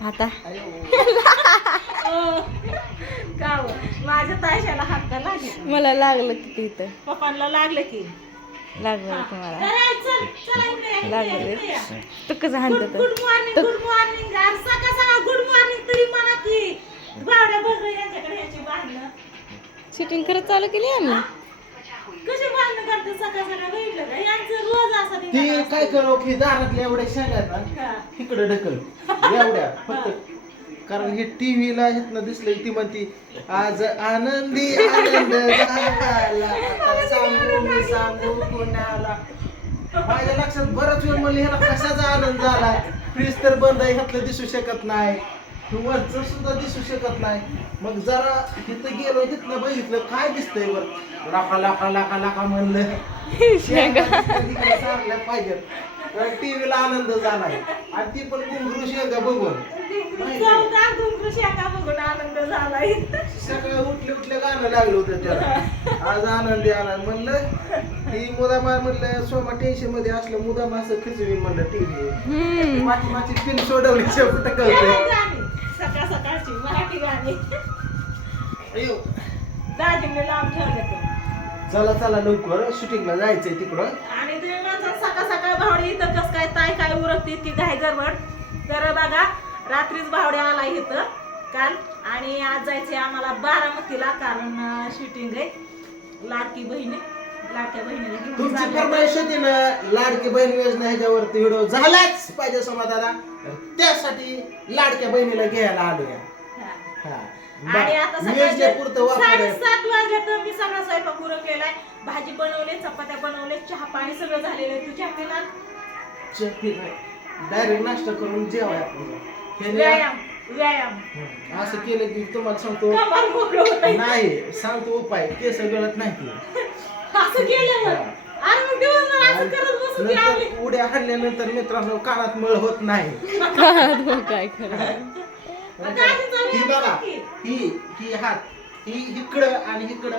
आता. का? माझ्या तायशाला हक्का लागेल मला लागलं किती इथं. पप्पांना लागलं की लागलं. तुम्हाला लागलं तू कसं गुड हाणत गुड मॉर्निंग गुड मॉर्निंग यार सकाळ सकाळ. गुड मॉर्निंग तरी म्हणा की. बावड्या बघ यांच्याकडे याची भांडणं. शूटिंग करत चालू केली आम्ही कशी भांडणं करते सकाळ सकाळ बघितलं का यांचं रोज असं ती धिंगाणा काय असतो. करो की दारातल्या एवढ्या शेंगा ना. इकडे ढकल. एवढ्या फक्त. कारण हे टीव्हीला इथनं दिसलंय ती म्हणती आज आनंदी आनंद झाला. आता सांगू मी सांगू कोणाला माझ्या लक्षात बरंच वेळ म्हणलं ह्याला कशाचा आनंद झाला? फ्रीज तर बंद आहे ह्यातलं दिसू शकत नाही. वरचं सुद्धा दिसू शकत नाही. मग जरा इथं गेलो तिथनं बघितलं काय दिसतंय वर? लाखा लाखा लाखा लाखा म्हणलं. सारल्या पाहिजे. टीव्हीला आनंद झालाय. आणि ती पण घुंगरू शेंगा बघून. आनंद सकाळी उठले उठले गाणं लागलं होतं त्याला. आज आनंदी आला. म्हणलं ही मुदाम म्हणलं सोमा टेन्शनमध्ये असलं मुदाम असं खिचवी म्हणलं टीव्ही माझी माझी पिन सोडवली शेवट कळतंय सकाळची मराठी गाणी. अयो. दाजीने लावून ठेवले ते. चला चला लवकर. शूटिंगला जायचंय तिकडं. आणि तुम्ही म्हणता सकाळ सकाळ भावडे इथं कस काय ताय काय उरकते इतकी घाई गडबड तर बघा रात्रीच भावडे आला इथं काल. आणि आज जायचंय आम्हाला बारामतीला कारण शूटिंग आहे. लाडकी बहिणी लाडक्या बहिणीला घेऊन तुमची चालले. फरमाईश होती ना लाडकी बहीण योजना ह्याच्यावरती व्हिडिओ झालाच पाहिजे समाधाना त्यासाठी लाडक्या बहिणीला घ्यायला आलो या हा. आणि आता बा- योजनेपुरतं सकाळचे वापर साडेसात वाजले तर मी सगळा स्वयंपाक उरक केलाय. भाजी बनवले चपात्या बनवले चहा पाणी सगळं झालेलं आहे. तू चहा पिला? डायरेक्ट नाश्ता करून जेवाय आपण. व्यायाम व्यायाम. असं केलं की तुम्हाला सांगतो. नाही सांगतो उपाय. केस गळत नाही. असं केल्यावर? नंतर उड्या हाणल्यानंतर मित्रांनो कानात मळ होत नाही. काय खरं? ही बघा की. ही ही हात ही इकडं आणि इकडं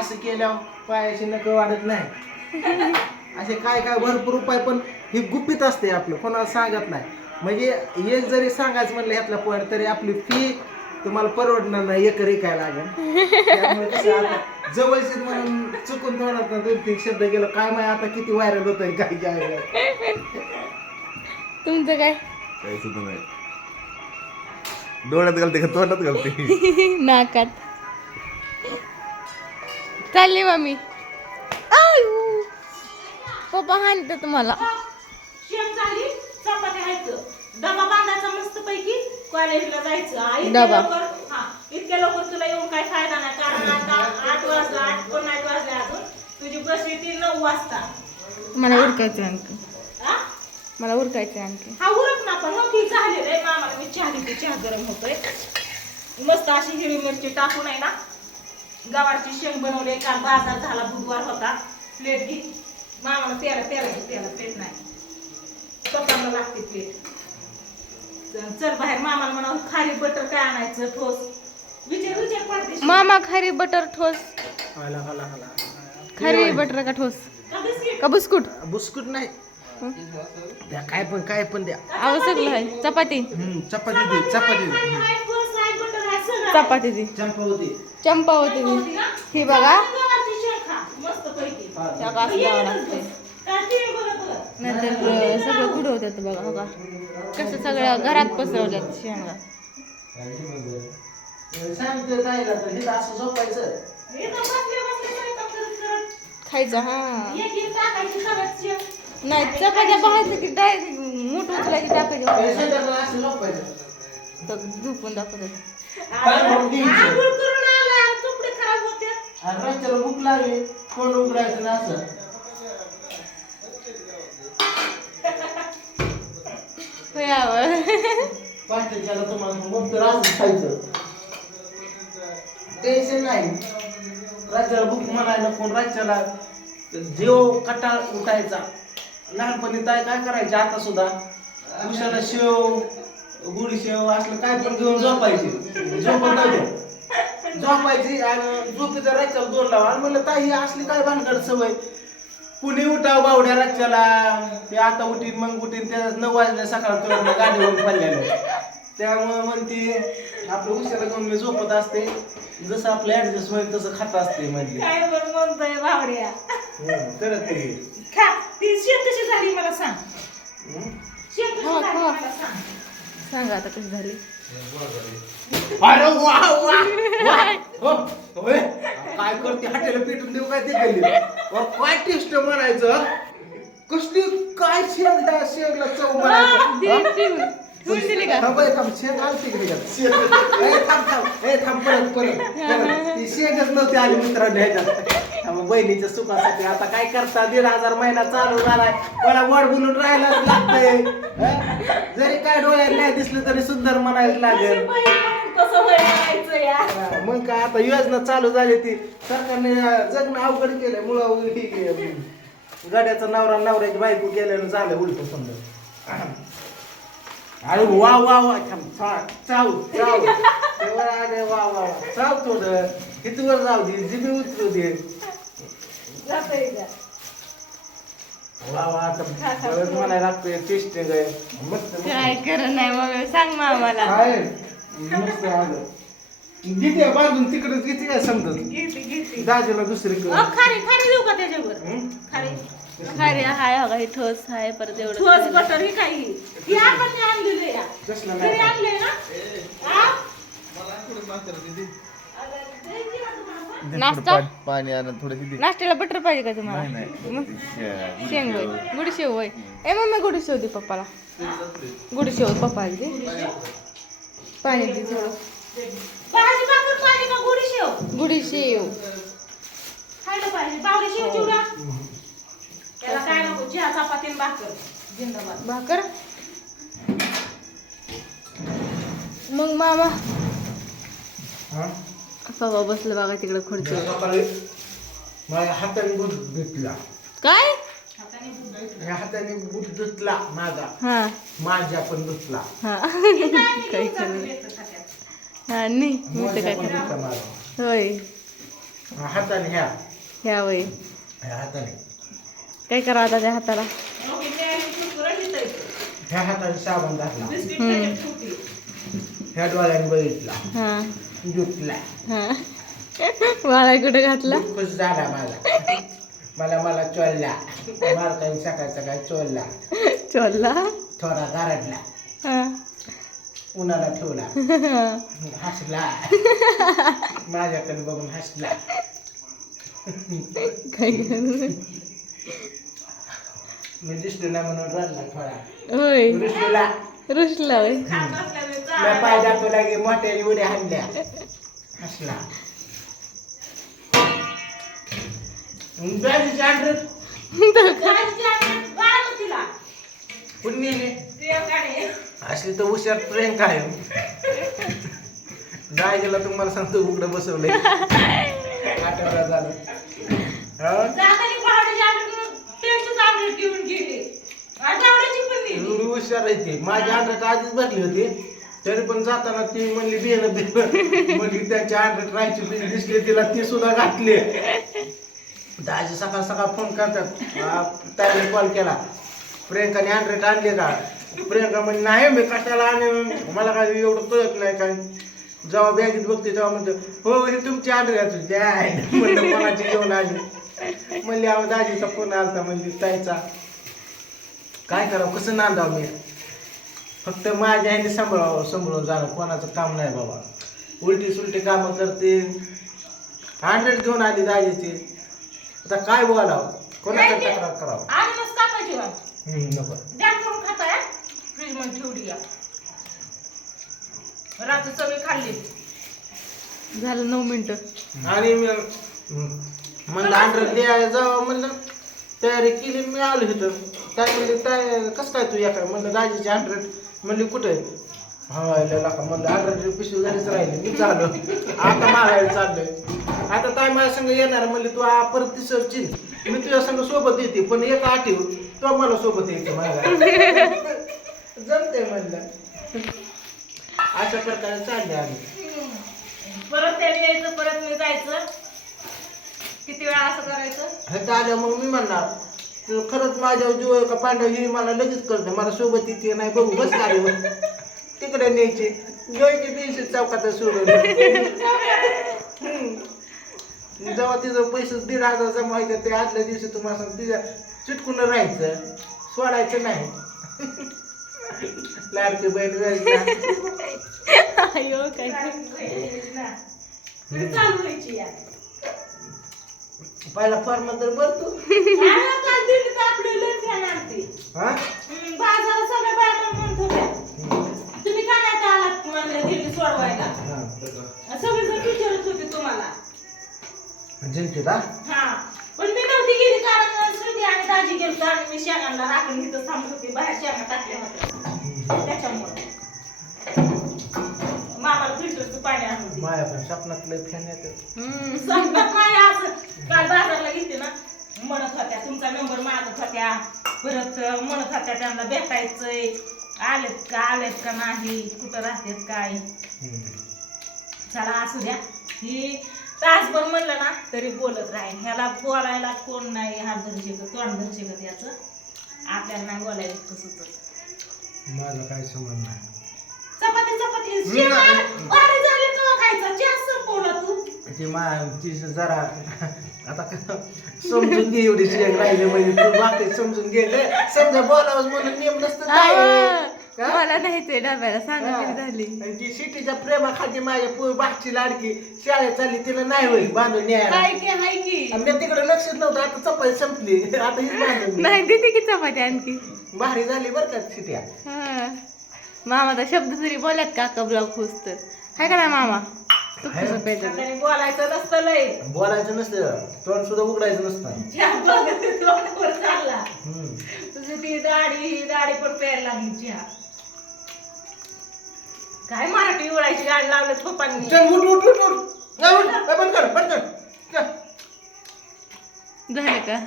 असं केल्यावर पायाची नक वाढत नाही. असे काय काय भरपूर उपाय पण ही गुपित असते आपलं कोणाला सांगत नाही. म्हणजे एक जरी सांगायचं म्हणलं ह्यातला पॉईंट तरी आपली फी तुम्हाला परवडणार नाही एक काय लागेल. त्यामुळे कसं आता जवळचे म्हणून चुकून थोडा दोन तीन शब्द गेलो काय माहिती आता किती व्हायरल होत काय काय तुमचं काय? काही सुद्धा नाही. डोळ्यात घालते का तोंडात घालते? नाकात. चालली मम्मी आयु. पप्पा हाणते तुम्हाला शेण झाली चपात्या खायचं डबा बांधायचा मस्त पैकी कॉलेजला जायचं. आ, इतक्या डबा. लवकर हा इतक्या लवकर तुला येऊन काय फायदा नाही कारण आता आठ वाजता आठ पण आठ वाजले अजून. तुझी बस येते नऊ वाजता. मला उरकायचं आणखी. हा? मला उरकायचं आणखी. हा उरक ना पण हो की झालेलं आहे मामाला मी चहा देते चहा गरम होतोय. मस्त अशी हिरवी मिरची टाकून आहे ना गवारची शेंग बनवले. काल बाजार झाला बुधवार होता. प्लेट घे. मामाला तेरा तेरा तेरा प्लेट नाही. पप्पाला लागते प्लेट चल- बाहेर मामाला म्हणा खाली बटर काय आणायचं ठोस. विचार विचार पडते. मामा खारी बटर ठोस. हाला हाला हाला. खारी बटर का ठोस? का बिस्किट? बिस्कुट? नाही. द्या काय पण काय पण द्या. अहो सगळं आहे. चपाती. हम्म, चपाती दे चपाती दे. खारी आहे, ठोस आहे, बटर आहे, सगळं आहे. चपाती दी. चंपा होती. चंपा होती होती ती ना? ही बघा. मस्त पैकी. त्या का असं द्यावं लागते काय TV बघत बघत. नंतर सगळं होतं बघा हो का? कसं सगळं घरात पसरवल्यात शेंगा. खायचं हा. टाकायची. नाही चपात्या पाहायचं की डायरेक्ट मोठ उचलायची टाकायची संध्याकाळी असं झोपायचं तर झोपून दाखवत काय म्हणून घ्यायचं? आंघोळ करून आलं आणि कपडे खराब होते आणि रात्रीला भूक लागली कोण उघडायचं ना असं. होयावं पाठीच्याला तुम्हाला मग तर असं खायचं. टेन्शन नाही. राज्याला भूक म्हणायला कोण राज्याला? जेव कटाळ उठायचा. लहानपणी ताई काय करायचे आता सुद्धा? उशाला शेव गुढी शेव असलं काय पण घेऊन झोपायचे. झोपत नव्हतं. झोपायची आणि झोपेचा राज्याला दोन लावा. आणि म्हणलं ताई ही असली काय भानगड सवय? कुणी उठाव बावड्या राज्याला ते आता उठीन मग उठीन. त्या नऊ वाजल्या सकाळ तुला गाडीवरून पडलेलं. त्यामुळे म्हणते आपलं उशाला घेऊन मी झोपत असते. जसं आपलं ऍडजस्ट होईल तसं खात असते म्हणली काय पण म्हणतोय हम्म, करत ते खा. ती शेत कशी झाली मला सांग. शेत कशी हो, झाली हो. मला सांग. सांगा आता कशी झाली. अरे वा वा वा. हो, होय. काय करते? हॉटेल पेटून देऊ काय ते गल्ली अरे काय टेस्ट म्हणायचं कसली काय शेंग त्या शेंगला चव म्हणायचं का? थांब थांब शेंग आलती की त्याच्यात शेंग ए, थांब थांब. ए थांब परत परत. परत. ती शेंगच नव्हती आली मित्रांनी ह्याच्यात. बहिणीच्या सुखासाठी. आता काय करता? दीड हजार महिना चालू झालाय. मला वड बोलून राहायलाच लागतंय. हं? जरी काय डोळ्यात नाही दिसलं तरी सुंदर म्हणायला लागेल. कसं या? मग काय आता योजना चालू झाली ती. सरकारने जगणं अवघड केलंय मुलं ही अं, गाड्याचा नवरा नवऱ्याची बायको गेल्यानं झालं उलट समजा. अरे वा वा वा थांब, चा- चाव चाव. तेव्हा अरे वा वा वा. चाव थोडं. किती वर जाऊ दे जिबी उतरू दे. जातंय का? वा वा आता परत म्हणायला लागतोय टेस्टिंग आहे मस्त मस्त. काय कर नाही मग सांग मामाला. काय? मस्त आलं किती बांधून तिकडच किती काय समजत दाजीला दुसरी अ, खारी खारी देऊ का त्याच्यावर? खारी. खारी हाय हो का हे ठोस हाय परत ठोस एवढं बटर ही काही. ही आपण आणलेलं या कसलं घरी नाही आणले ना? हा? नाश्ता? पाणी आणि थोडं किती नाश्त्याला बटर पाहिजे का तुम्हाला? नाही मग नाही शेंग वय गुड शेव वय ए मम्मी गुड शेव दे पप्पाला. गुड शेव पप्पाला दे. पाणी दे थोडं. गोडी शेव. गुडी शेव. खायला पाहिजे. बावली शेव चिवडा. त्याला काय नको? चहा चपाती आणि भाकर. जिंदाबाद. भाकर? मग मामा? हा? बाबा बसलं बघा तिकडे धुतला काय? बुद्ध. या हाताने बूट धुतला माझा. हा. माझ्या पण धुतला. हा. हे काय नाही. हा मी तर काय पण करणार धुतला माझा होय. हा, हाताने ह्या. ह्या वय. ह्या हाताने. काय करावं आता त्या हाताला? हे. ह्या हाताने साबण घातला. ह्या डोळ्याने बघितला. हा. धुतला. हा. वाळा कुठे घातला? खुश झाला मला मला मला चोलला. मालकाने सकाळ सकाळ चोलला. चोरला थोडा गारडला. हा. उन्हाला ठेवला. हसला. माझ्याकडे बघून हसला. काय करू? मी दिसलो ना म्हणून रडला थोडा. होय. रुसलेला रुसला होय. पाय दाखवला की मोठ्याने उड्या हाणल्या. हसला. बॅगीची अंडर बारामतीला. पुण्य ते गाडी. असली तर हुशार प्रियंका आहे जायला तुम्हाला सांगतो उघडं बसवलंय. आठवडा झालं. जाताना घेऊन गेले. आठवड्याची पण हुशार आहे ते. माझ्या अंड्यात आधीच भरली होती. तरी पण जाताना ती म्हणली बियाणं बियाणं. म्हणली त्यांच्या अंड्यात राहायची दिसली तिला ती सुद्धा घातली. दाजी सकाळ सकाळ फोन करतात. त्याने कॉल केला. प्रियंकाने अँड्रॉइड आणले का? प्रियंका म्हणजे नाही मी कशाला आणि मला काय एवढं कळत नाही काय जेव्हा बॅगेत बघते तेव्हा म्हणतो हो हे तुमची अँड्रॉइड द्या म्हणलं कोणाची घेऊन आली? म्हणली अहो दाजीचा फोन आलता म्हणजे ताईचा. काय करावं? कसं नांदावं मी? फक्त माझ्या ह्याने सांभाळावं सांभाळून जाणं. कोणाचं काम नाही बाबा. उलटी सुलटी कामं करते. हंड्रेड घेऊन आली दाजीची. आता काय बोलावं? कोणाकडे तक्रार करावं? आणूनच कापायची बा. हम्म, नको. जॅम करून खाताय फ्रीजमध्ये ठेवली या. रात्री सगळी खाल्ली. झालं नऊ मिनिटं. आणि मी हम्म, म्हणलं हंड्रेड द्यायला जावं म्हणलं तयारी केली मी आलो इथं. काय म्हणले काय कसं काय तू या काय म्हणलं दाजीची हंड्रेड म्हणली कुठे? हा का म्हणलं हंड्रेड पिशवी घरीच राहिली मी चाललो. आता मागायला चाललोय. आता माझ्या संग येणार म्हणले तू आ- परत तिसरची मी तुझ्या संग सोबत येते पण एक आठव तो मला सोबत यायचं माझ्या जमते म्हणलं. अशा प्रकारे चालले आम्ही. परत त्याने यायचं परत मी जायचं. किती वेळा असं करायचं? हे आलं मग मी म्हणणार. तू खरंच माझ्या जीव आहे का पांडव ही मला लगेच कळतं. मला सोबत येते नाही बघू बस गाडीवर. तिकडे न्यायचे. घ्यायचे तीनशे चौकात सोडून. हम्म. जेव्हा तिचं पैसे दीड हजार जमा व्हायचे ते आदल्या दिवशी तुम्हाला सांग तिच्या चिटकून राहायचं सोडायचं नाही. लाडकी बहीण अयो काय पहिला फॉर्म तर भरतो हा? तुम्ही का नाही आलात म्हणलं दिल्ली सोडवायला? जिंकत हा हा. पण मी नव्हती गेली कारण श्रुती आणि दाजी गेलतो. आणि मी शेंगांना राखून इथं थांबत होते. बाहेर शेंगा टाकल्या होत्या. त्याच्यामुळे. मामाला फिल्टरचं पाणी आणून दे. माया पण स्वप्नातलं फॅन येतं. हम्म. नाही असं. काल बाजारला गेलते ना. म्हणत होत्या तुमचा नंबर मागत होत्या. परत म्हणत होत्या त्यांना भेटायचंय. आलेत का? आलेत का नाही? कुठं राहतेत काय? चला असू द्या. ही तासभर म्हणलं ना तरी बोलत राहील ह्याला बोलायला कोण नाही हात धरू शकत तोंड धरू शकत याचं. आपल्याला नाही बोलायला कसं माझा काय संबंध नाही. चपाती चपाती. ना- अरे झाले का खायचा? चहा संपवला तू. ती मा ती जरा आता समजून घे एवढी शेग राहिले म्हणजे तू बाकी समजून घे. समजा बोलावंच म्हणून नियम नसतं. काय? का? मला नाही ते डब्याला सांगा. किती झाली. आणि ती सिटीच्या प्रेमाखाली माझ्या पो- बागची लाडकी शाळेत चालली तिला नाही होईल बांधून न्यायला. हाय की हाय की. आणि मी तिकडे लक्षच नव्हतं आता चपाती संपली. आता हीच बांधून. नाही देते की चपाती आणखी. भारी झाली बरं का सिट्या हा. मामा तर शब्द तरी बोलत काका ब्लॉग खुश तर हाय का नाही मामा? तू हाय. कसं पाहिजे आपल्याला बोलायचं नसतं लय. बोलायचं नसतं. तोंड सुद्धा उघडायचं नसतं. बघत तोंडावर चालला. हम्म. तुझी ती दाढी ही दाढी पण प्यायला लागली चहा काय मराठी उडायची गाडी लावलं पप्पांनी चल उठ उठ उठ उठ. जा, उठ. ए, बंद कर बंद कर. जा. झालं का.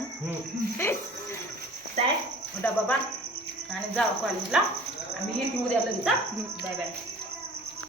काय उठा बाबा. आणि जावा कॉलेजला आम्ही येते उद्या लगेच बाय बाय.